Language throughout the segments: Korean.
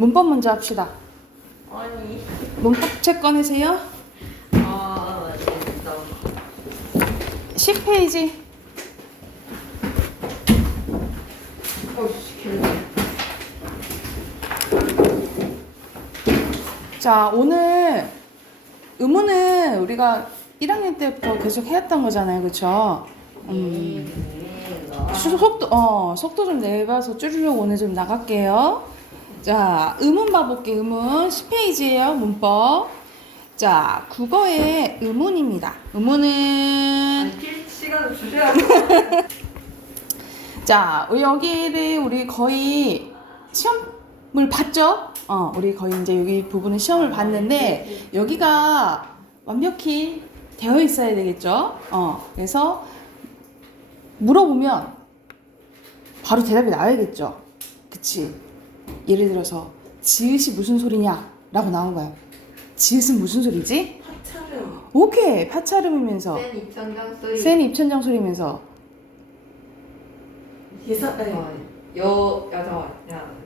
문법 먼저 합시다. 아니. 문법책 꺼내세요. 아, 됐다. 10페이지. 어이씨, 개네. 자, 오늘 의문은 우리가 1학년 때부터 계속 해왔던 거잖아요. 그쵸? 속도 좀 내봐서 줄이려고 오늘 좀 나갈게요. 자, 의문 봐볼게. 의문 10페이지예요. 문법. 자, 국어의 의문입니다. 의문은 시간을 주셔야 자, 여기를 우리 거의 시험을 봤죠? 우리 거의 이제 여기 부분은 시험을 봤는데 여기가 완벽히 되어 있어야 되겠죠? 그래서 물어보면 바로 대답이 나와야겠죠? 그치? 예를 들어서 지읒이 무슨 소리냐? 라고 나온 거예요. 지읒은 무슨 소리지? 파차름. 오케이! 파차름이면서 센 입천장 소리. 센 입천장 소리면서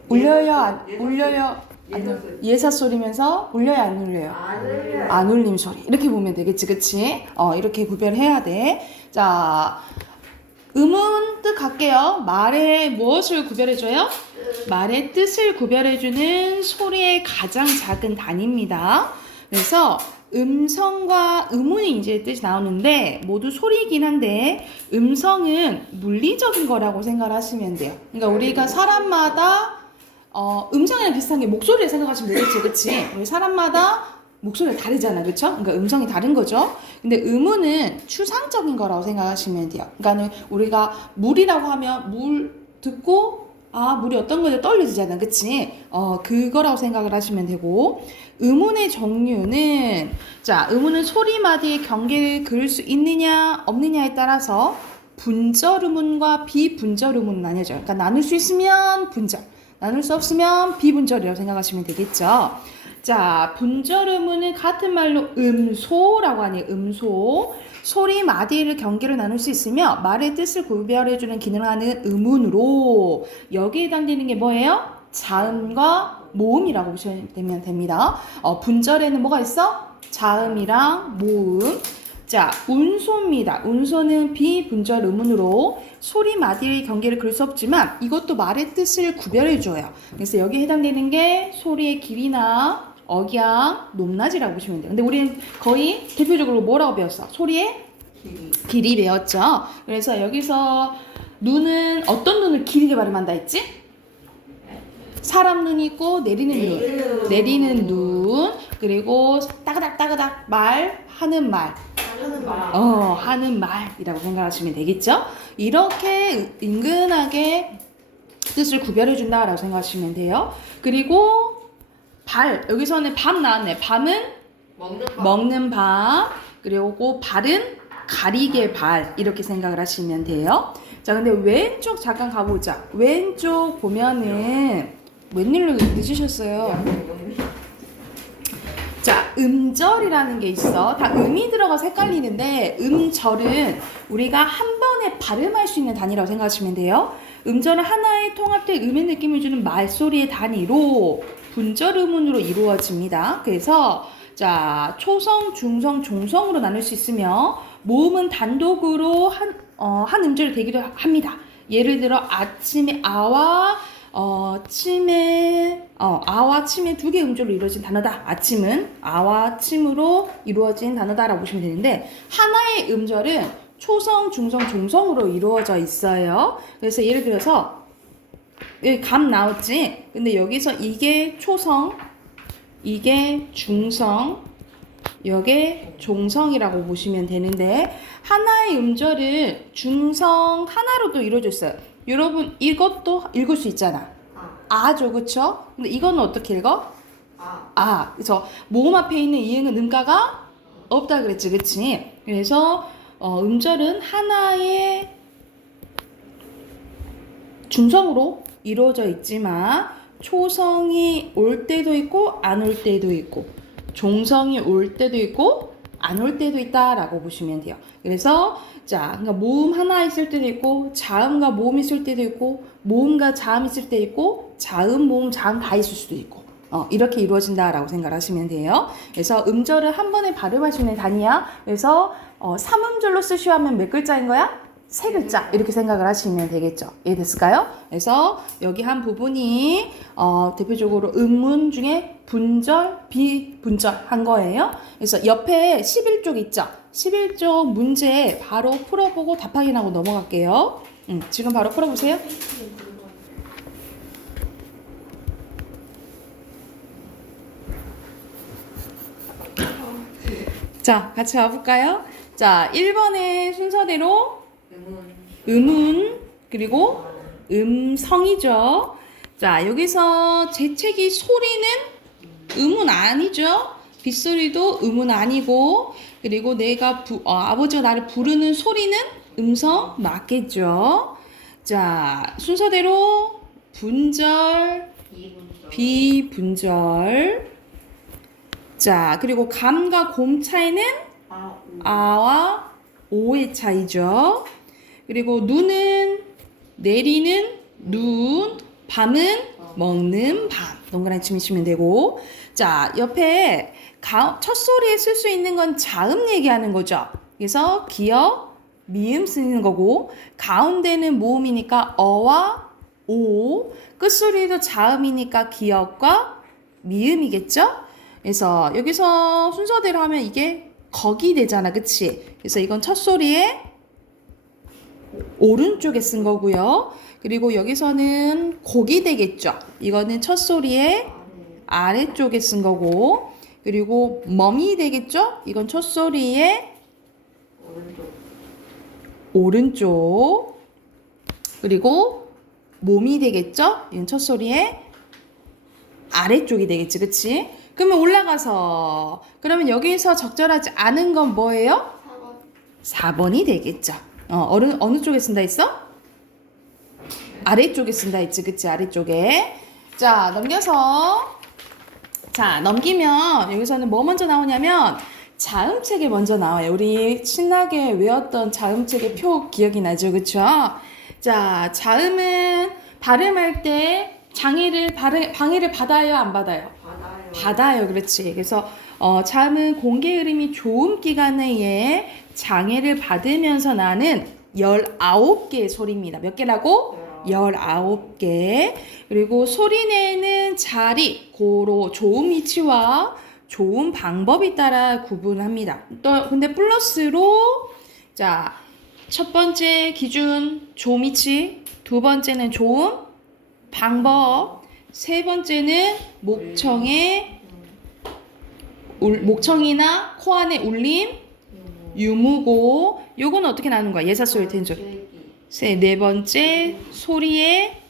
울려요? 예사 소리면서 울려요? 안 울려요? 안 울려요. 안 울림 소리. 이렇게 보면 되겠지, 그치? 이렇게 구별해야 돼. 자, 음은 뜻 갈게요. 말의 무엇을 구별해줘요? 말의 뜻을 구별해주는 소리의 가장 작은 단위입니다. 그래서 음성과 음운이 이제 뜻이 나오는데 모두 소리이긴 한데 음성은 물리적인 거라고 생각하시면 돼요. 그러니까 우리가 사람마다 음성이랑 비슷한 게 목소리를 생각하시면 되겠지, 그치? 우리 사람마다 목소리가 다르잖아, 그쵸? 그러니까 음성이 다른 거죠. 근데 음운은 추상적인 거라고 생각하시면 돼요. 그러니까는 우리가 물이라고 하면 물 듣고 물이 어떤 거에 떠올려지잖아, 그치? 그거라고 생각을 하시면 되고 음운의 종류는 자, 음운은 소리마디의 경계를 그을 수 있느냐 없느냐에 따라서 분절 음운과 비분절 음운은 나뉘어져요. 그러니까 나눌 수 있으면 분절, 나눌 수 없으면 비분절이라고 생각하시면 되겠죠. 자, 분절 음운은 같은 말로 음소라고 하네요. 음소. 소리 마디를 경계를 나눌 수 있으며 말의 뜻을 구별해주는 기능을 하는 음운으로 여기에 해당되는 게 뭐예요? 자음과 모음이라고 보시면 됩니다. 분절에는 뭐가 있어? 자음이랑 모음. 자, 운소입니다. 운소는 비분절 음운으로 소리 마디의 경계를 그을 수 없지만 이것도 말의 뜻을 구별해줘요. 그래서 여기에 해당되는 게 소리의 길이나 억양, 높낮이라고 보시면 돼요. 근데 우리는 거의 대표적으로 뭐라고 배웠어? 소리의 길이 배웠죠. 그래서 여기서 눈은 어떤 눈을 길게 발음한다 했지? 사람 눈이 있고 내리는 눈, 내리는 눈, 그리고 따그닥 따그닥 하는 말, 하는 말이라고 생각하시면 되겠죠. 이렇게 은근하게 뜻을 구별해 준다라고 생각하시면 돼요. 그리고 여기서는 밤 나왔네. 밤은 먹는 밤, 그리고 발은 가리개 발, 이렇게 생각을 하시면 돼요. 자, 근데 왼쪽 잠깐 가보자. 왼쪽 보면은 웬일로 늦으셨어요? 자, 음절이라는 게 있어. 다 음이 들어가서 헷갈리는데 음절은 우리가 한 번에 발음할 수 있는 단위라고 생각하시면 돼요. 음절은 하나의 통합된 음의 느낌을 주는 말소리의 단위로 분절 음운으로 이루어집니다. 그래서 자, 초성, 중성, 종성으로 나눌 수 있으며 모음은 단독으로 한 음절이 되기도 합니다. 예를 들어 아침에 아와 침의 두 개 음절로 이루어진 단어다. 아침은 아와 침으로 이루어진 단어다라고 보시면 되는데 하나의 음절은 초성, 중성, 종성으로 이루어져 있어요. 그래서 예를 들어서 여기 감 나왔지? 근데 여기서 이게 초성, 이게 중성, 이게 종성이라고 보시면 되는데 하나의 음절은 중성 하나로도 이루어져 있어요. 여러분 이것도 읽을 수 있잖아. 아죠, 그쵸? 근데 이거는 어떻게 읽어? 그쵸? 모음 앞에 있는 이응은 음가가 없다 그랬지, 그치? 그래서 음절은 하나의 중성으로 이루어져 있지만 초성이 올 때도 있고 안 올 때도 있고 종성이 올 때도 있고 안 올 때도 있다라고 보시면 돼요. 그래서 자, 그러니까 모음 하나 있을 때도 있고 자음과 모음 있을 때도 있고 모음과 자음 있을 때 있고 자음, 모음, 자음 다 있을 수도 있고 이렇게 이루어진다라고 생각하시면 돼요. 그래서 음절을 한 번에 발음할 수 있는 단위야. 그래서 3음절로 쓰시오 하면 몇 글자인 거야? 3글자 이렇게 생각을 하시면 되겠죠. 이해됐을까요? 그래서 여기 한 부분이 대표적으로 음문 중에 분절, 비분절 한 거예요. 그래서 옆에 11쪽 있죠. 11쪽 문제 바로 풀어보고 답 확인하고 넘어갈게요. 지금 바로 풀어보세요. 자, 같이 와볼까요? 자, 1번의 순서대로 음운 그리고 음성이죠. 자, 여기서 재채기 소리는 음운 아니죠. 빗소리도 음운 아니고, 그리고 내가 아버지가 나를 부르는 소리는 음성 맞겠죠. 자, 순서대로 분절, 비분절. 자, 그리고 감과 곰 차이는 아와 오의 차이죠. 그리고 눈은 내리는 눈, 밤은 먹는 밤. 동그라미 치시면 되고. 자, 옆에 첫 소리에 쓸 수 있는 건 자음 얘기하는 거죠. 그래서 기역, 미음 쓰는 거고, 가운데는 모음이니까 어와 오, 끝소리도 자음이니까 기역과 미음이겠죠? 그래서 여기서 순서대로 하면 이게 거기 되잖아, 그치? 그래서 이건 첫 소리에 오른쪽에 쓴 거고요. 그리고 여기서는 곡이 되겠죠. 이거는 첫 소리에 아래쪽에 쓴 거고, 그리고 멈이 되겠죠? 이건 첫 소리에 오른쪽. 그리고 몸이 되겠죠? 이건 첫 소리에 아래쪽이 되겠지, 그치? 그러면 올라가서, 그러면 여기서 적절하지 않은 건 뭐예요? 4번이 되겠죠. 어느 쪽에 쓴다 했어? 아래쪽에 쓴다 했지, 그치? 아래쪽에. 자, 넘겨서. 자, 넘기면 여기서는 뭐 먼저 나오냐면 자음책이 먼저 나와요. 우리 신나게 외웠던 자음책의 표 기억이 나죠, 그쵸? 자, 자음은 발음할 때 방해를 받아요, 안 받아요? 받아요, 그렇지. 그래서 자음은 공개 흐름이 좋은 기간에 의해 장애를 받으면서 나는 19개의 소리입니다. 몇 개라고? 19개. 그리고 소리 내는 자리, 고로 좋은 위치와 좋은 방법에 따라 구분합니다. 또 근데 플러스로 자, 첫 번째 기준 좋은 위치, 두 번째는 좋은 방법, 세 번째는 목청이나 코 안에 울림, 유무고. 요건 어떻게 나누는 거야? 예사소리 텐줄. 네 번째 소리의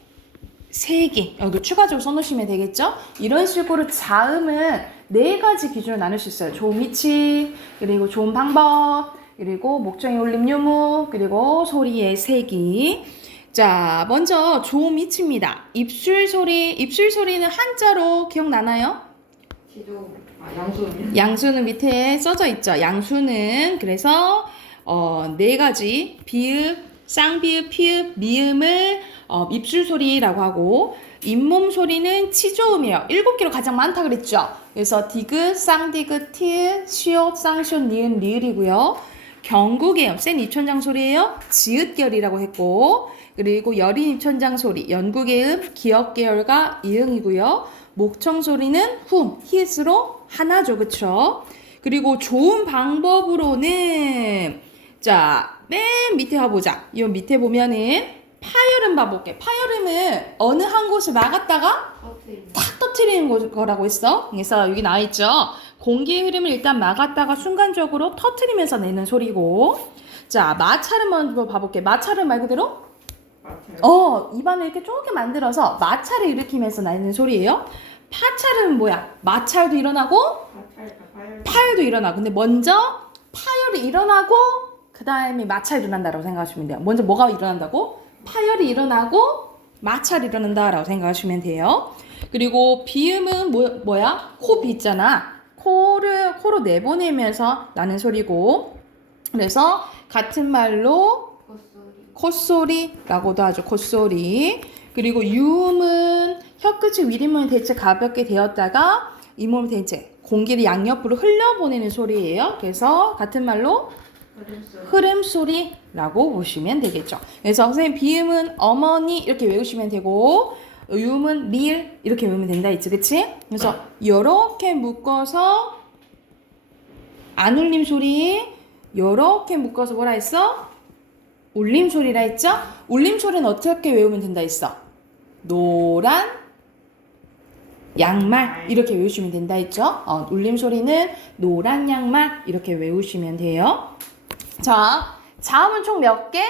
세기. 여기 추가적으로 써놓으시면 되겠죠? 이런 식으로 자음은 4가지 기준으로 나눌 수 있어요. 좋은 위치, 그리고 좋은 방법, 그리고 목청의 울림, 유무, 그리고 소리의 세기. 자, 먼저 좋은 위치입니다. 입술 소리는 한자로 기억나나요? 양수는 밑에 써져 있죠. 양수는 그래서 4가지 비읍, 쌍비읍, 피읍, 미음을 입술 소리라고 하고, 잇몸 소리는 치조음이에요. 7개로 가장 많다 그랬죠. 그래서 디귿, 쌍디귿, 티읕, 시옷, 쌍시옷, 니은, 리을이고요. 경구계음, 센 입천장 소리예요. 지읒결이라고 했고, 그리고 여린 입천장 소리, 연구계음, 기역계열과 이응이고요. 목청 소리는 훔, 히읗으로 하나죠, 그쵸? 그리고 좋은 방법으로는 자, 맨 밑에 가보자. 이 밑에 보면은 파열음 봐볼게. 파열음은 어느 한 곳을 막았다가 탁 터트리는 거라고 했어. 그래서 여기 나와있죠. 공기의 흐름을 일단 막았다가 순간적으로 터트리면서 내는 소리고. 자, 마찰음 먼저 봐볼게. 마찰은 말 그대로 입안을 이렇게 좁게 만들어서 마찰을 일으키면서 나는 소리예요. 파찰은 뭐야? 마찰도 일어나고 파열도 일어나고. 근데 먼저 파열이 일어나고 그 다음에 마찰이 일어난다고 생각하시면 돼요. 먼저 뭐가 일어난다고? 파열이 일어나고 마찰이 일어난다라고 생각하시면 돼요. 그리고 비음은 뭐야? 코 있잖아. 코로 내보내면서 나는 소리고. 그래서 같은 말로 콧소리라고도 하죠. 콧소리. 그리고 유음은 혀끝이 윗잇몸에 대체 가볍게 되었다가 잇몸에 대체 공기를 양옆으로 흘려보내는 소리예요. 그래서 같은 말로 흐름 소리라고 보시면 되겠죠. 그래서 선생님 비음은 어머니 이렇게 외우시면 되고 유음은 밀 이렇게 외우면 된다 했지, 그치? 그래서 이렇게 묶어서 안 울림 소리 이렇게 묶어서 뭐라 했어? 울림 소리라 했죠? 울림 소리는 어떻게 외우면 된다 했어? 노란 양말 이렇게 외우시면 된다 했죠? 울림 소리는 노란 양말 이렇게 외우시면 돼요. 자, 자음은 총 몇 개?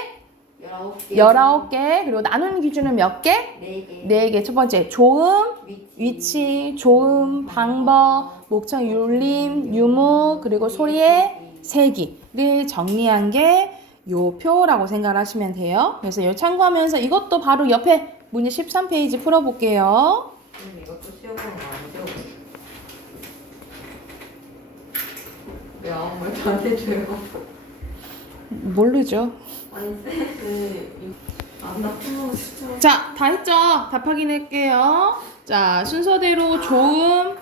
19개. 19개. 그리고 나누는 기준은 몇 개? 4개. 4개. 첫 번째, 조음, 위치, 조음, 방법, 목청, 울림, 유무, 그리고 소리의 세기를 정리한 게 요 표라고 생각을 하시면 돼요. 그래서 이거 참고하면서 이것도 바로 옆에 문제 13페이지 풀어볼게요. 이것도 시험은 아니죠? 왜 아무 말도 안 해줘요? 모르죠. 아니 쌤, 안 나쁜 거 진짜. 자, 다 했죠? 답 확인할게요. 자, 순서대로 조음,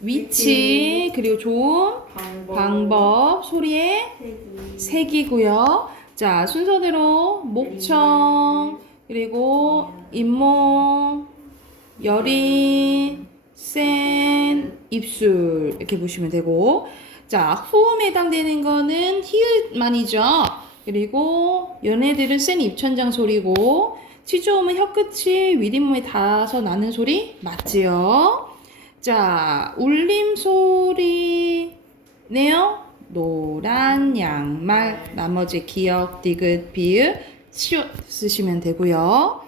위치, 그리고 조음, 방법, 소리의 색이고요. 자, 순서대로 목청, 그리고 잇몸, 여린, 센, 입술 이렇게 보시면 되고, 자, 후음에 해당되는 거는 히읗만이죠. 그리고 얘네들은 센 입천장 소리고, 치조음은 혀끝이 윗잇몸에 닿아서 나는 소리 맞지요? 자, 울림 소리네요. 노란 양말, 나머지 기역, 디귿, 비읍, 시옷 쓰시면 되고요.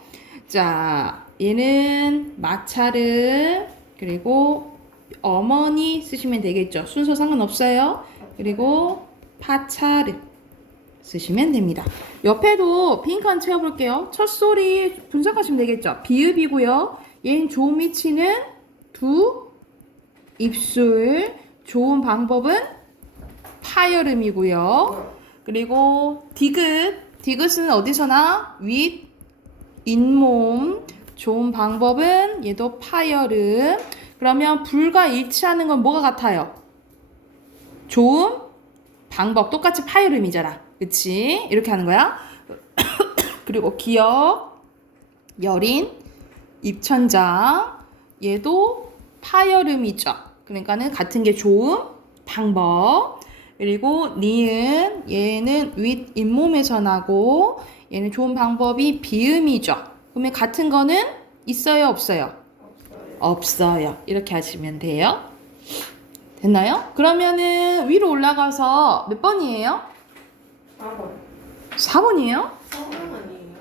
자, 얘는 마찰음, 그리고 어머니 쓰시면 되겠죠. 순서 상관없어요. 그리고 파찰음 쓰시면 됩니다. 옆에도 핑크 한 채워볼게요. 첫 소리 분석하시면 되겠죠. 비읍이고요. 얘는 조음 위치는 두, 입술, 좋은 방법은 파열음이고요. 그리고 디귿은 어디서나 윗, 잇몸, 좋은 방법은 얘도 파열음. 그러면 불과 일치하는 건 뭐가 같아요? 좋음, 방법 똑같이 파열음이잖아. 그치? 이렇게 하는 거야. 그리고 기역, 여린, 입천장 얘도 파열음이죠. 그러니까는 같은 게 좋음, 방법. 그리고 니은 얘는 윗 잇몸에서 나고 얘는 좋은 방법이 비음이죠. 그러면 같은 거는 있어요, 없어요? 없어요. 이렇게 하시면 돼요. 됐나요? 그러면은 위로 올라가서 몇 번이에요? 4번. 4번이에요? 4번 아니에요?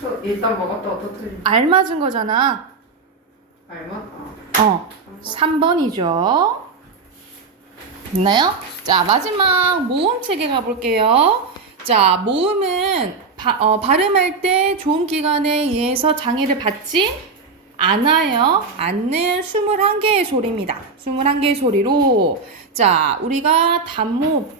저 일단 먹었다가 더 틀린. 알맞은 거잖아. 알맞다. 3번이죠. 됐나요? 자, 마지막 모음 체계 가볼게요. 자, 모음은 발음할 때 좋은 기관에 의해서 장애를 받지 않아요. 않는 21개의 소리입니다. 21개의 소리로 자, 우리가 단모음,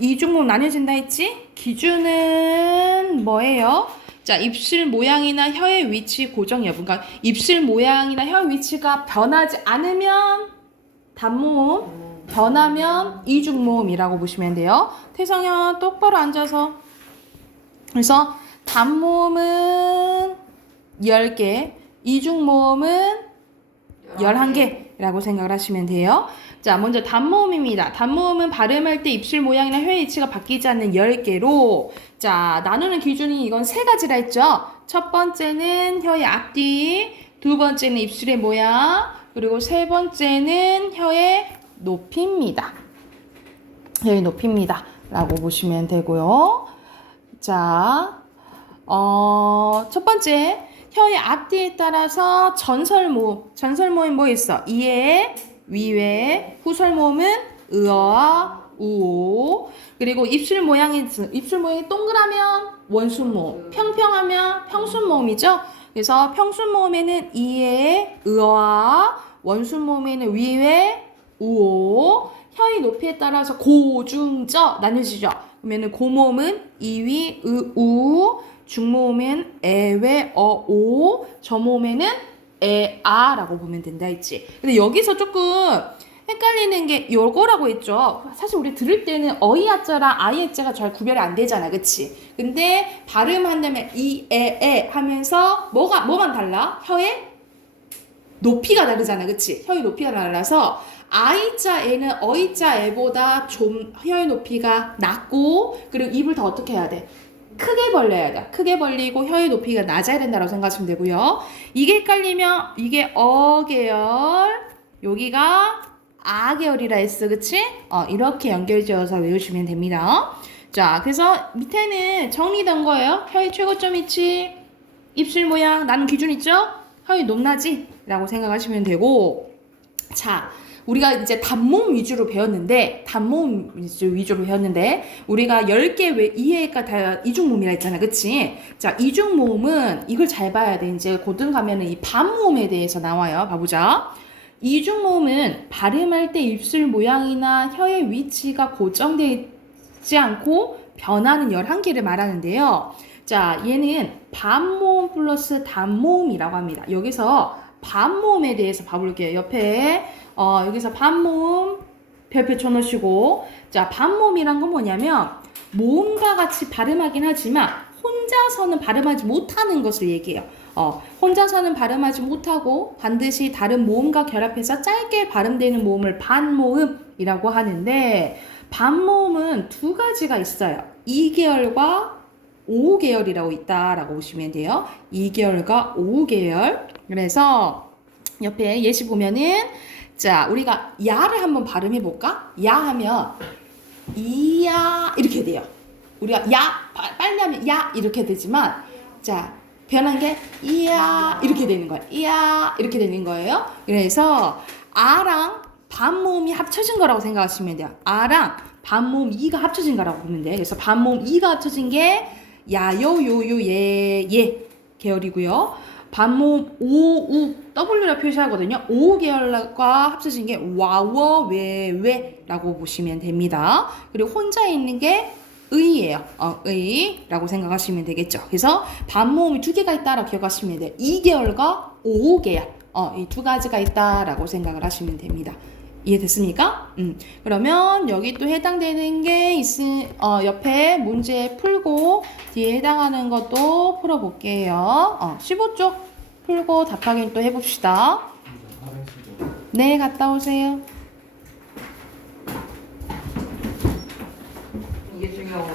이중모음 나뉘어진다 했지? 기준은 뭐예요? 자, 입술 모양이나 혀의 위치 고정 여부. 그러니까 입술 모양이나 혀 위치가 변하지 않으면 단모음, 변하면 이중모음이라고 보시면 돼요. 태성현 똑바로 앉아서. 그래서 단모음은 10개, 이중모음은 11개라고 생각을 하시면 돼요. 자, 먼저 단모음입니다. 단모음은 발음할 때 입술 모양이나 혀의 위치가 바뀌지 않는 10개로 자, 나누는 기준이 이건 세 가지라 했죠. 첫 번째는 혀의 앞뒤, 두 번째는 입술의 모양, 그리고 세 번째는 혀의 높이입니다. 혀의 높이입니다. 라고 보시면 되고요. 자, 첫 번째 혀의 앞뒤에 따라서 전설모음. 전설모음이 뭐 있어? 이에, 위에, 후설모음은 의어와 우오. 그리고 입술 모양이 동그라면 원순모음, 평평하면 평순모음이죠. 그래서 평순모음에는 이에, 의어와 원순모음에는 위에, 우오. 혀의 높이에 따라서 고, 중, 저 나뉘어지죠. 그러면은 고모음은 이위, 우, 중모음엔 에외 어오 저모음에는 에아라고 보면 된다 했지. 근데 여기서 조금 헷갈리는 게 요거라고 했죠. 사실 우리 들을 때는 어이아자랑 아이아자가 잘 구별이 안 되잖아, 그치? 근데 발음한다면 이에에 하면서 뭐만 달라? 혀의 높이가 다르잖아, 그치? 혀의 높이가 달라서 아이자에는 어이자에보다 좀 혀의 높이가 낮고, 그리고 입을 더 어떻게 해야 돼? 크게 벌려야 돼. 크게 벌리고 혀의 높이가 낮아야 된다고 생각하시면 되고요. 이게 헷갈리면 이게 어계열, 여기가 아계열이라 했어, 그치? 이렇게 연결지어서 외우시면 됩니다. 자, 그래서 밑에는 정리된 거예요. 혀의 최고점 위치, 입술 모양, 나는 기준 있죠? 혀의 높낮이 라고 생각하시면 되고, 자, 우리가 이제 단모음 위주로 배웠는데, 우리가 10개 이해가 다 이중모음이라 했잖아, 그치? 자, 이중모음은 이걸 잘 봐야 돼. 이제 고등 가면은 이 반모음에 대해서 나와요. 봐보자. 이중모음은 발음할 때 입술 모양이나 혀의 위치가 고정되지 않고 변하는 11개를 말하는데요. 자, 얘는 반모음 플러스 단모음이라고 합니다. 여기서 반모음에 대해서 봐볼게요. 옆에 여기서 반모음 별표 쳐놓으시고, 자, 반모음이란 건 뭐냐면 모음과 같이 발음하긴 하지만 혼자서는 발음하지 못하는 것을 얘기해요. 혼자서는 발음하지 못하고 반드시 다른 모음과 결합해서 짧게 발음되는 모음을 반모음이라고 하는데, 반모음은 두 가지가 있어요. 2계열과 5계열이라고 있다라고 보시면 돼요. 2계열과 5계열. 그래서 옆에 예시 보면은, 자, 우리가 야를 한번 발음해 볼까? 야 하면 이야 이렇게 돼요. 우리가 야 빨리 하면 야 이렇게 되지만, 자, 변한 게 이야 이렇게 되는 거예요. 이야 이렇게 되는 거예요. 그래서 아랑 반모음이 합쳐진 거라고 생각하시면 돼요. 아랑 반모음 이가 합쳐진 거라고 보면 돼요. 그래서 반모음 이가 합쳐진 게 야요 요요 예 계열이고요. 반모음 오우 W라 표시하거든요. 오 계열과 합쳐진 게 와워 왜라고 보시면 됩니다. 그리고 혼자 있는 게 의예요. 의라고 생각하시면 되겠죠. 그래서 반모음이 두 개가 있다라고 기억하시면 돼요. 2계열과 5계열. 이 두 가지가 있다라고 생각을 하시면 됩니다. 이해됐습니까? 그러면 여기 또 해당되는 게 옆에 문제 풀고 뒤에 해당하는 것도 풀어볼게요. 15쪽 풀고 답 확인 또 해봅시다. 네, 갔다 오세요. 이게 중요하고.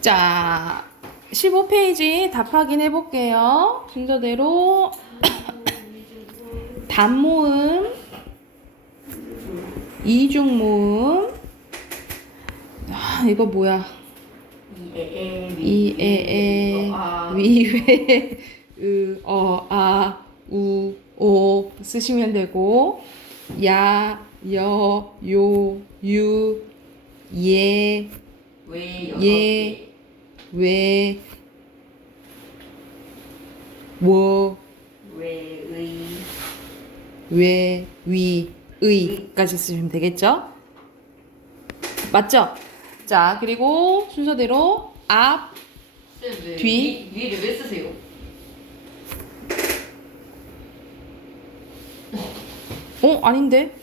자, 15페이지 답 확인 해볼게요. 순서대로 단모음, 이중모음. 이거 뭐야? 이에에 위외 우 쓰시면 되고, 야, 여, 요, 유, 예, 왜, 워, 왜, 위, 의까지 쓰시면 되겠죠? 맞죠? 자, 그리고 순서대로 앞, 뒤. 위를 왜 쓰세요? 아닌데?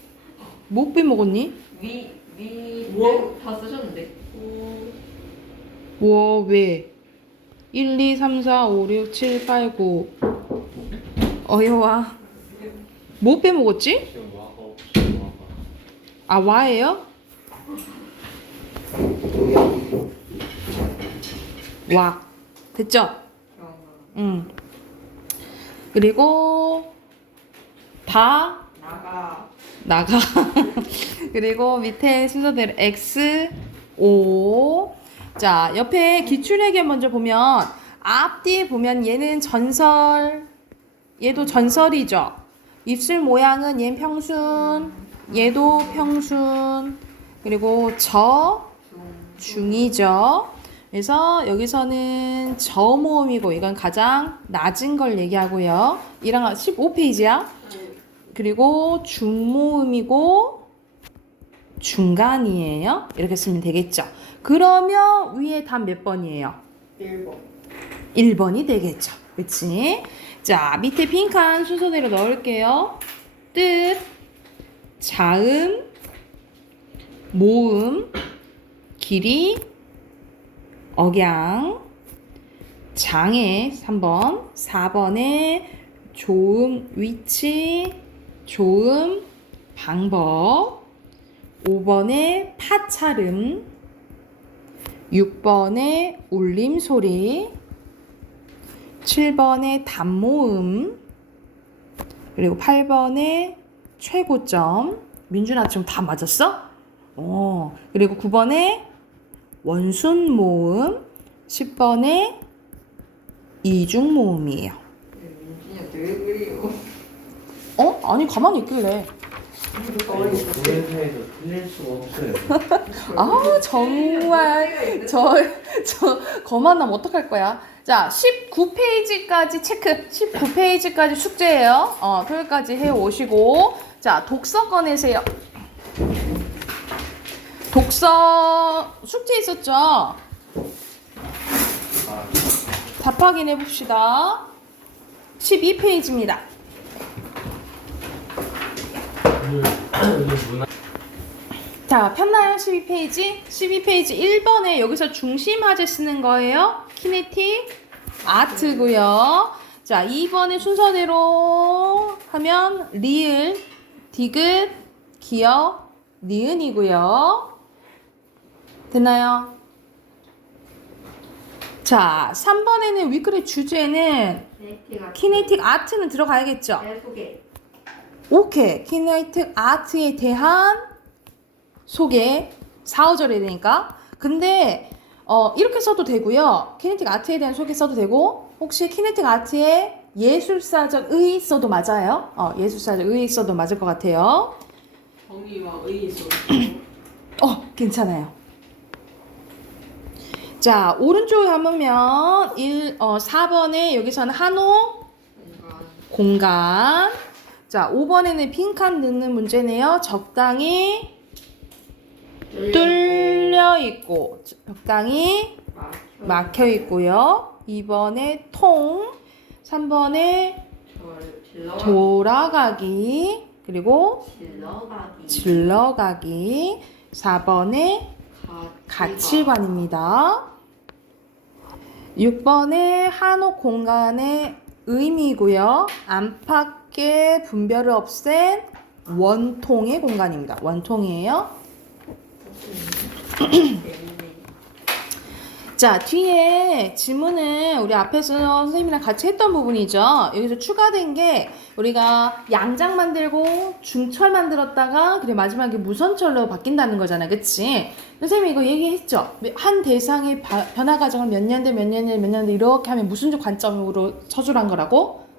뭐 빼먹었니? 다 쓰셨는데. 워, 왜? 1, 2, 3, 4, 5, 6, 7, 8, 9. 어여와. 뭐 빼먹었지? 와예요? 와. 됐죠? 그리고 나가. 그리고 밑에 순서대로 X, O. 자, 옆에 기출회계 먼저 보면 앞뒤 보면 얘는 전설, 얘도 전설이죠. 입술 모양은 얘는 평순, 얘도 평순. 그리고 중이죠. 그래서 여기서는 저모음이고 이건 가장 낮은 걸 얘기하고요. 이랑 15페이지야. 그리고 중모음이고 중간이에요. 이렇게 쓰면 되겠죠. 그러면 위에 답 몇 번이에요? 1번. 1번이 되겠죠. 그치? 자, 밑에 빈칸 순서대로 넣을게요. 뜻, 자음, 모음, 길이, 억양, 장애 3번, 4번에 조음, 위치, 조음, 방법, 5번에 파차름, 6번에 울림소리, 7번에 단모음, 그리고 8번에 최고점. 민준아 지금 다 맞았어? 그리고 9번에 원순모음, 10번에 이중모음이에요. 민준이한테 왜 그래요? 아니 가만히 있길래. 동영상에서 틀릴 수가 없어요. 아 정말 저 거만하면 어떡할 거야. 자 19페이지까지 체크. 19페이지까지 숙제예요. 토요일까지 해오시고 자 독서 꺼내세요. 독서 숙제 있었죠? 답 확인해 봅시다. 12페이지입니다. 자, 폈나요? 12페이지? 12페이지 1번에 여기서 중심 화제 쓰는 거예요. 키네틱 아트고요. 자, 2번의 순서대로 하면 리을, 디귿, 기역, 니은이고요. 됐나요? 자, 3번에는 위클의 주제는 키네틱 아트는 들어가야겠죠? 소개. 오케이. 키네틱 아트에 대한 소개 4, 5절에 되니까. 근데 이렇게 써도 되고요. 키네틱 아트에 대한 소개 써도 되고 혹시 키네틱 아트에 예술사적 의 써도 맞아요. 예술사적 의 써도 맞을 것 같아요. 정의와 의의 소 괜찮아요. 자, 오른쪽에 가보면 4번에 여기서는 한옥 공간. 자, 5번에는 빈칸 넣는 문제네요. 적당히 뚫려 있고 적당히 막혀 있고요. 2번에 통, 3번에 돌아가기, 그리고 질러가기, 4번에 가치관입니다. 6번에 한옥 공간의 의미고요. 안팎의 분별을 없앤 원통의 공간입니다. 원통이에요. 자, 뒤에 지문은 우리 앞에서 선생님이랑 같이 했던 부분이죠. 여기서 추가된 게 우리가 양장 만들고 중철 만들었다가 그리고 마지막에 무선철로 바뀐다는 거잖아. 그치? 선생님이 이거 얘기했죠. 한 대상의 변화 과정을 몇 년대 몇 년대 몇 년대 이렇게 하면 무슨 관점으로 서술한 거라고?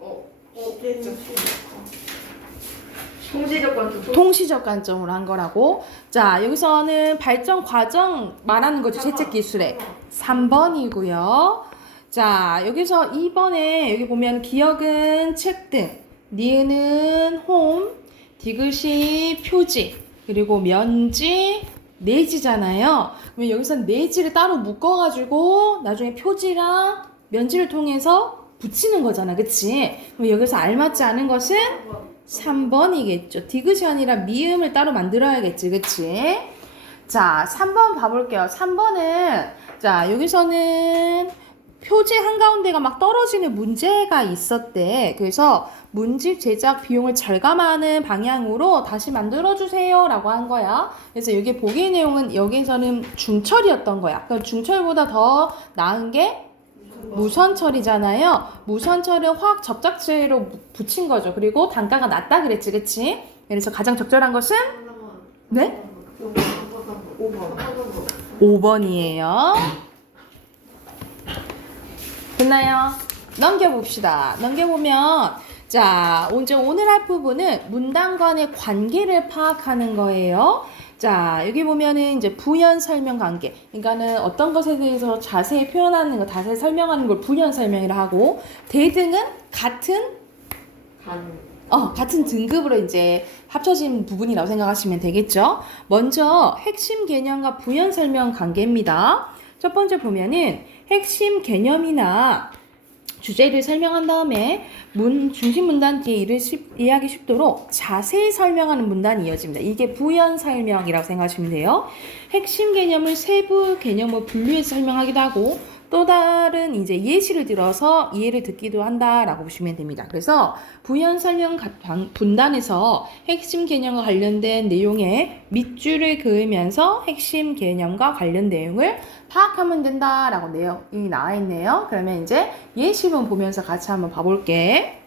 통시적 관점으로 한 거라고. 자, 여기서는 발전 과정 말하는 거죠. 채책 기술에 3번이고요. 자, 여기서 2번에 여기 보면 기역은 책등, 니은은 홈, 디귿이 표지, 그리고 면지, 내지잖아요. 그러면 여기서 내지를 따로 묶어가지고 나중에 표지랑 면지를 통해서 붙이는 거잖아. 그치? 그럼 여기서 알맞지 않은 것은 3번이겠죠. 디귿이 아니라 미음을 따로 만들어야겠지. 그치? 자, 3번 봐볼게요. 3번은, 자, 여기서는 표지 한가운데가 막 떨어지는 문제가 있었대. 그래서 문집 제작 비용을 절감하는 방향으로 다시 만들어주세요. 라고 한 거야. 그래서 여기 보기 내용은 여기서는 중철이었던 거야. 그럼 중철보다 더 나은 게 무선철이잖아요. 무선철은 화학 접착제로 붙인 거죠. 그리고 단가가 낮다 그랬지, 그치? 그래서 가장 적절한 것은? 네? 5번이에요. 됐나요? 넘겨봅시다. 넘겨보면 자, 이제 오늘 할 부분은 문단 간의 관계를 파악하는 거예요. 자, 여기 보면은 이제 부연 설명 관계. 그러니까는 어떤 것에 대해서 자세히 표현하는 거, 자세히 설명하는 걸 부연 설명이라 하고, 대등은 같은 등급으로 이제 합쳐진 부분이라고 생각하시면 되겠죠. 먼저 핵심 개념과 부연 설명 관계입니다. 첫 번째 보면은 핵심 개념이나 주제를 설명한 다음에 중심 문단 뒤에 이해하기 쉽도록 자세히 설명하는 문단이 이어집니다. 이게 부연 설명이라고 생각하시면 돼요. 핵심 개념을 세부 개념으로 분류해서 설명하기도 하고 또 다른 이제 예시를 들어서 이해를 듣기도 한다라고 보시면 됩니다. 그래서 부연 설명 분단에서 핵심 개념과 관련된 내용에 밑줄을 그으면서 핵심 개념과 관련 내용을 파악하면 된다라고 내용이 나와 있네요. 그러면 이제 예시문 보면서 같이 한번 봐볼게.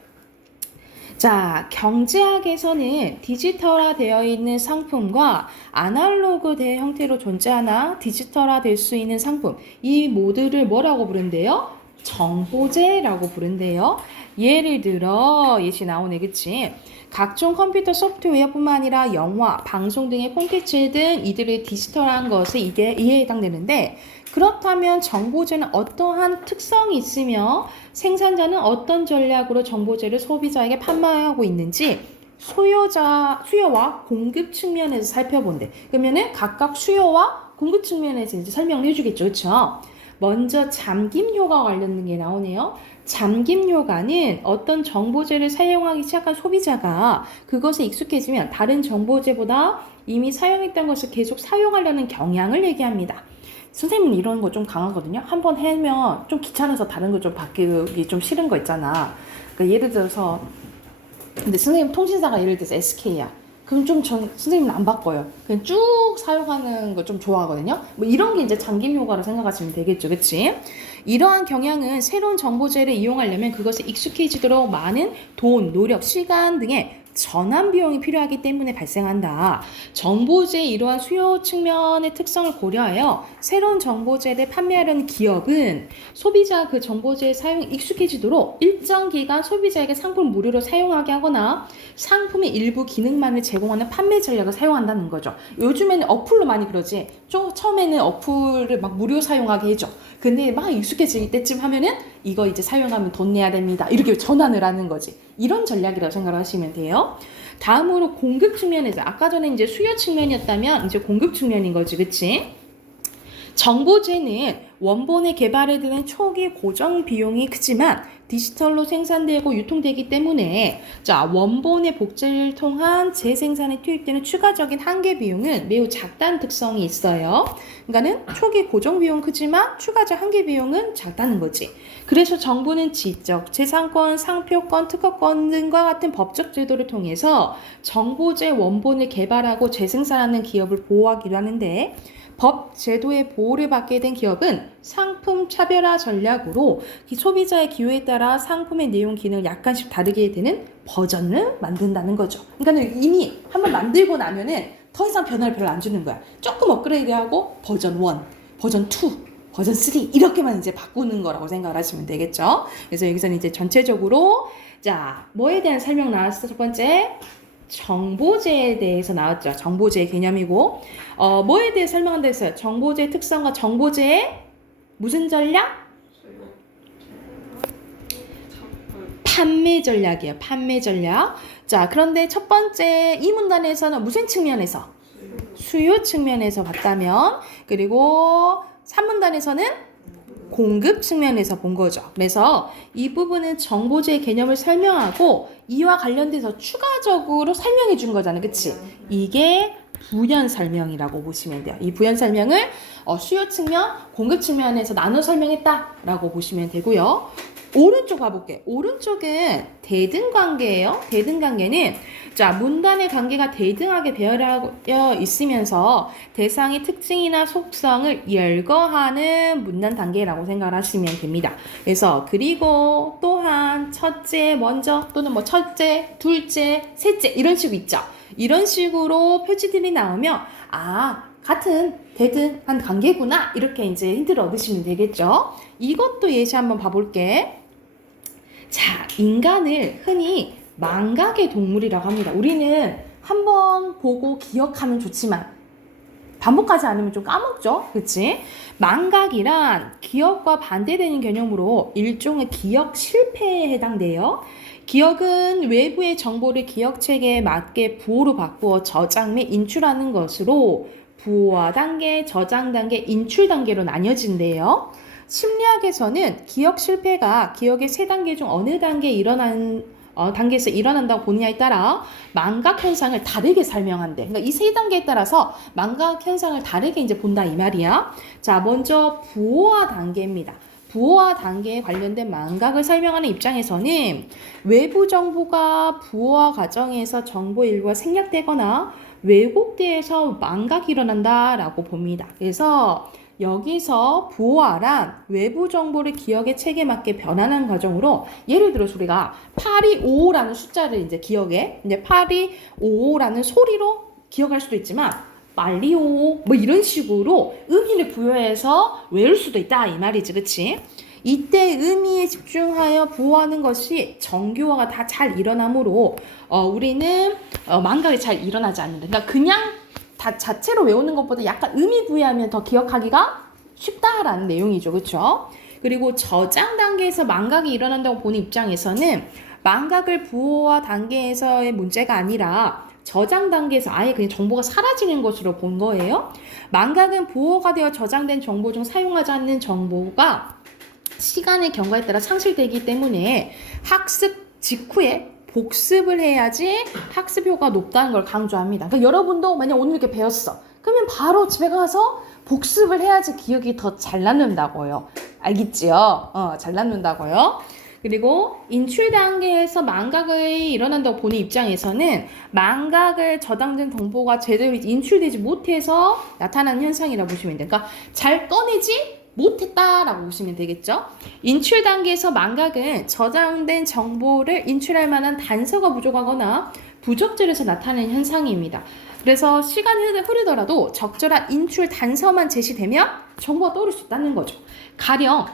자, 경제학에서는 디지털화 되어 있는 상품과 아날로그 대 형태로 존재하나 디지털화 될 수 있는 상품, 이 모두를 뭐라고 부른대요? 정보재라고 부른대요. 예를 들어 예시 나오네, 그치? 각종 컴퓨터 소프트웨어뿐만 아니라 영화, 방송 등의 콘텐츠 등 이들을 디지털한 것에 이게 이에 해당되는데, 그렇다면 정보재는 어떠한 특성이 있으며 생산자는 어떤 전략으로 정보재를 소비자에게 판매하고 있는지 수요와 공급 측면에서 살펴본대. 그러면은 각각 수요와 공급 측면에서 이제 설명을 해주겠죠, 그렇죠? 먼저 잠김 효과 관련된 게 나오네요. 잠김 효과는 어떤 정보재를 사용하기 시작한 소비자가 그것에 익숙해지면 다른 정보재보다 이미 사용했던 것을 계속 사용하려는 경향을 얘기합니다. 선생님은 이런 거 좀 강하거든요. 한번 하면 좀 귀찮아서 다른 거 좀 바뀌기 좀 싫은 거 있잖아. 그러니까 예를 들어서 근데 선생님 통신사가 예를 들어서 SK야. 그럼 좀 선생님은 안 바꿔요. 그냥 쭉 사용하는 거 좀 좋아하거든요. 뭐 이런 게 이제 잠김 효과로 생각하시면 되겠죠, 그치? 이러한 경향은 새로운 정보재를 이용하려면 그것에 익숙해지도록 많은 돈, 노력, 시간 등의 전환 비용이 필요하기 때문에 발생한다. 정보재의 이러한 수요 측면의 특성을 고려하여 새로운 정보재를 판매하려는 기업은 소비자가 그 정보재의 사용에 익숙해지도록 일정 기간 소비자에게 상품을 무료로 사용하게 하거나 상품의 일부 기능만을 제공하는 판매 전략을 사용한다는 거죠. 요즘에는 어플로 많이 그러지. 처음에는 어플을 막 무료 사용하게 해줘. 근데 막 익숙해질 때쯤 하면은 이거 이제 사용하면 돈 내야 됩니다. 이렇게 전환을 하는 거지. 이런 전략이라고 생각을 하시면 돼요. 다음으로 공급 측면에서 아까 전에 이제 수요 측면이었다면 이제 공급 측면인 거지, 그치? 정보재는 원본의 개발에 드는 초기 고정 비용이 크지만 디지털로 생산되고 유통되기 때문에 자, 원본의 복제를 통한 재생산에 투입되는 추가적인 한계 비용은 매우 작다는 특성이 있어요. 그러니까는 초기 고정 비용은 크지만 추가적 한계 비용은 작다는 거지. 그래서 정부는 지적 재산권, 상표권, 특허권 등과 같은 법적 제도를 통해서 정보재 원본을 개발하고 재생산하는 기업을 보호하기도 하는데 법 제도의 보호를 받게 된 기업은 상품 차별화 전략으로 소비자의 기호에 따라 상품의 내용 기능을 약간씩 다르게 되는 버전을 만든다는 거죠. 그러니까 이미 한번 만들고 나면은 더 이상 변화를 별로 안 주는 거야. 조금 업그레이드하고 버전 1, 버전 2, 버전 3 이렇게만 이제 바꾸는 거라고 생각을 하시면 되겠죠. 그래서 여기서는 이제 전체적으로 자, 뭐에 대한 설명 나왔어? 첫 번째 정보재에 대해서 나왔죠. 정보재의 개념이고 뭐에 대해 설명한다 했어요? 정보재의 특성과 정보재의 무슨 전략? 판매 전략이에요. 판매 전략. 자, 그런데 첫 번째 이 문단에서는 무슨 측면에서? 수요 측면에서 봤다면 그리고 3문단에서는 공급 측면에서 본 거죠. 그래서 이 부분은 정보재의 개념을 설명하고 이와 관련돼서 추가적으로 설명해 준 거잖아요. 그치? 이게 부연 설명이라고 보시면 돼요. 이 부연 설명을 수요 측면, 공급 측면에서 나눠 설명했다라고 보시면 되고요. 오른쪽 봐볼게. 오른쪽은 대등관계예요. 대등관계는 자, 문단의 관계가 대등하게 배열하여 있으면서 대상의 특징이나 속성을 열거하는 문단 단계라고 생각을 하시면 됩니다. 그래서 그리고 또한 첫째, 먼저 또는 뭐 첫째, 둘째, 셋째 이런 식으로 있죠. 이런 식으로 표지들이 나오면 같은 대등한 관계구나 이렇게 이제 힌트를 얻으시면 되겠죠. 이것도 예시 한번 봐볼게. 자, 인간을 흔히 망각의 동물이라고 합니다. 우리는 한번 보고 기억하면 좋지만 반복하지 않으면 좀 까먹죠? 그치? 망각이란 기억과 반대되는 개념으로 일종의 기억 실패에 해당돼요. 기억은 외부의 정보를 기억체계에 맞게 부호로 바꾸어 저장 및 인출하는 것으로 부호화 단계, 저장 단계, 인출 단계로 나뉘어진대요. 심리학에서는 기억 실패가 기억의 세 단계 중 어느 단계에서 일어난다고 보느냐에 따라 망각 현상을 다르게 설명한대. 그러니까 이 세 단계에 따라서 망각 현상을 다르게 이제 본다 이 말이야. 자, 먼저 부호화 단계입니다. 부호화 단계에 관련된 망각을 설명하는 입장에서는 외부 정보가 부호화 과정에서 정보 일부가 생략되거나 왜곡돼서 망각이 일어난다라고 봅니다. 그래서 여기서 부호화란 외부 정보를 기억의 체계에 맞게 변환하는 과정으로 예를 들어서 우리가 8255라는 숫자를 이제 기억에 이제 8255라는 소리로 기억할 수도 있지만 말리오 뭐 이런 식으로 의미를 부여해서 외울 수도 있다 이 말이지, 그치? 이때 의미에 집중하여 부호하는 것이 정교화가 다 잘 일어나므로 우리는 망각이 잘 일어나지 않는다. 그러니까 그냥 다 자체로 외우는 것보다 약간 의미 부여하면 더 기억하기가 쉽다라는 내용이죠, 그렇죠? 그리고 저장 단계에서 망각이 일어난다고 보는 입장에서는 망각을 부호화 단계에서의 문제가 아니라 저장 단계에서 아예 그냥 정보가 사라지는 것으로 본 거예요. 망각은 부호가 되어 저장된 정보 중 사용하지 않는 정보가 시간의 경과에 따라 상실되기 때문에 학습 직후에 복습을 해야지 학습 효과가 높다는 걸 강조합니다. 그러니까 여러분도 만약 오늘 이렇게 배웠어. 그러면 바로 집에 가서 복습을 해야지 기억이 더 잘 남는다고요. 알겠지요? 잘 남는다고요. 그리고 인출 단계에서 망각이 일어난다고 보는 입장에서는 망각을 저장된 정보가 제대로 인출되지 못해서 나타나는 현상이라고 보시면 돼요. 그러니까 잘 꺼내지 못했다라고 보시면 되겠죠. 인출 단계에서 망각은 저장된 정보를 인출할 만한 단서가 부족하거나 부적절해서 나타나는 현상입니다. 그래서 시간이 흐르더라도 적절한 인출 단서만 제시되면 정보가 떠오를 수 있다는 거죠. 가령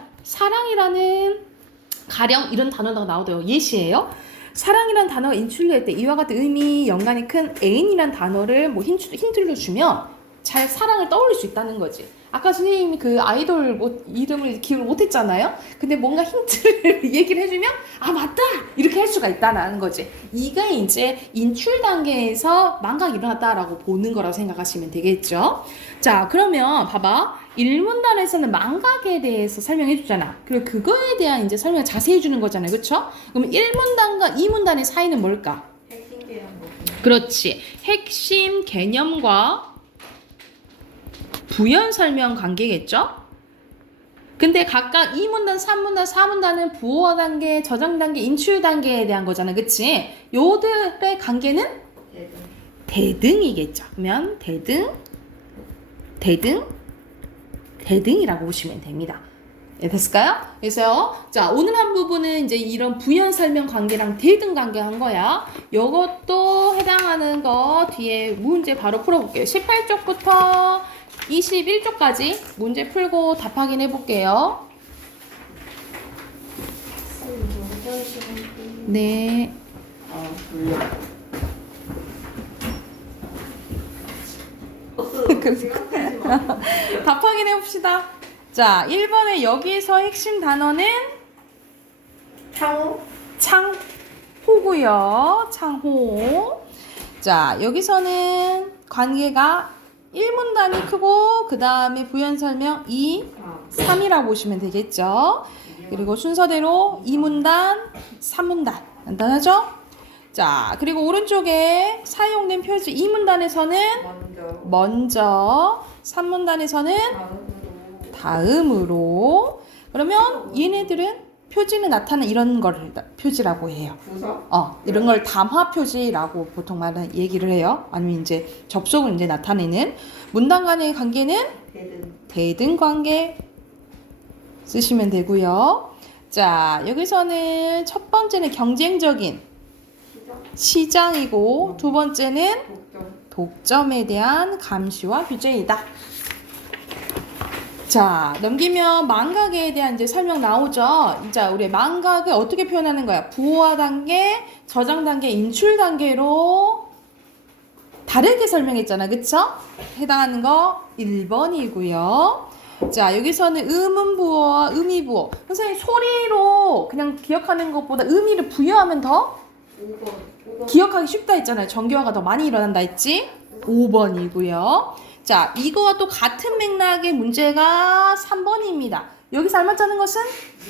이런 단어가 나오대요. 예시예요. 사랑이란 단어가 인출될 때 이와 같은 의미, 연관이 큰 애인이란 단어를 뭐 힌트를 주면 잘 사랑을 떠올릴 수 있다는 거지. 아까 선생님이 그 아이돌 이름을 기억을 못했잖아요. 근데 뭔가 힌트를 얘기를 해주면 아 맞다 이렇게 할 수가 있다는 거지. 이게 이제 인출 단계에서 망각이 일어났다라고 보는 거라고 생각하시면 되겠죠. 자, 그러면 봐봐. 1문단에서는 망각에 대해서 설명해 주잖아. 그리고 그거에 대한 이제 설명을 자세히 해주는 거잖아요. 그렇죠? 그럼 1문단과 2문단의 사이는 뭘까? 핵심 개념. 그렇지. 핵심 개념과 부연 설명 관계겠죠? 근데 각각 2문단, 3문단, 4문단은 부호 단계, 저장 단계, 인출 단계에 대한 거잖아. 그치? 요들의 관계는 대등이겠죠. 그러면 대등이라고 보시면 됩니다. 네, 됐을까요? 그래서 자, 오늘 한 부분은 이제 이런 부연 설명 관계랑 대등 관계 한 거야. 요것도 해당하는 거 뒤에 문제 바로 풀어볼게요. 18쪽부터 21쪽까지 문제 풀고 답 확인해 볼게요. 네. 답 확인해 봅시다. 자, 1번에 여기서 핵심 단어는 창호고요. 창호. 자, 여기서는 관계가 1문단이 크고 그 다음에 부연 설명 2, 3이라고 보시면 되겠죠. 그리고 순서대로 2문단, 3문단 간단하죠? 자, 그리고 오른쪽에 사용된 표지 2문단에서는 먼저 3문단에서는 다음으로. 그러면 얘네들은 표지는 나타나는 이런 거를 표지라고 해요. 이런 걸 담화 표지라고 보통 말은 얘기를 해요. 아니면 이제 접속을 이제 나타내는. 문단 간의 관계는 대등 관계 쓰시면 되고요. 자, 여기서는 첫 번째는 경쟁적인 시장이고 두 번째는 독점에 대한 감시와 규제이다. 자, 넘기면 망각에 대한 이제 설명 나오죠. 자, 우리 망각을 어떻게 표현하는 거야? 부호화 단계, 저장 단계, 인출 단계로 다르게 설명했잖아. 그쵸? 해당하는 거 1번이고요. 자, 여기서는 의문부호와 의미부호. 선생님, 소리로 그냥 기억하는 것보다 의미를 부여하면 더 5번. 기억하기 쉽다 했잖아요. 정교화가 더 많이 일어난다 했지? 5번이고요. 자, 이거와 또 같은 맥락의 문제가 3번입니다. 여기서 알맞자는 것은?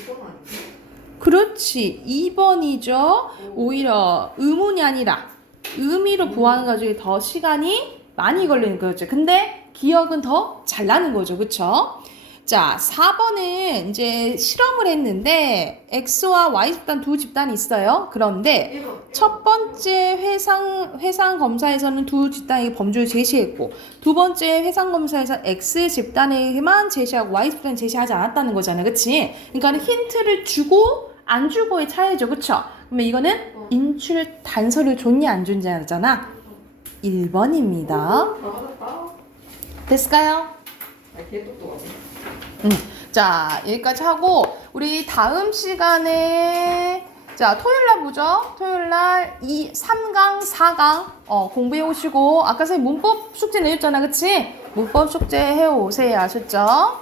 이건 아니지. 그렇지. 2번이죠. 오히려 의문이 아니라 의미로 보완 가지고 더 시간이 많이 걸리는 거죠. 근데 기억은 더 잘 나는 거죠. 그쵸? 자, 4번은 이제 실험을 했는데 X와 Y 집단 두 집단이 있어요. 그런데 첫 번째 회상 검사에서는 두 집단에게 범주를 제시했고 두 번째 회상 검사에서 X 집단에게만 제시하고 Y 집단에 제시하지 않았다는 거잖아요. 그치? 그러니까 힌트를 주고 안 주고의 차이죠. 그쵸? 그러면 이거는 인출 단서를 줬냐 안 줬냐 하잖아. 1번입니다. 다 맞았다. 됐을까요? 아, 걔 똑똑하네. 자, 여기까지 하고 우리 다음 시간에 자, 토요일 날 보죠. 토요일 날 3강, 4강 공부해 오시고 아까 선생님 문법 숙제 내줬잖아. 그치? 문법 숙제 해 오세요. 아셨죠?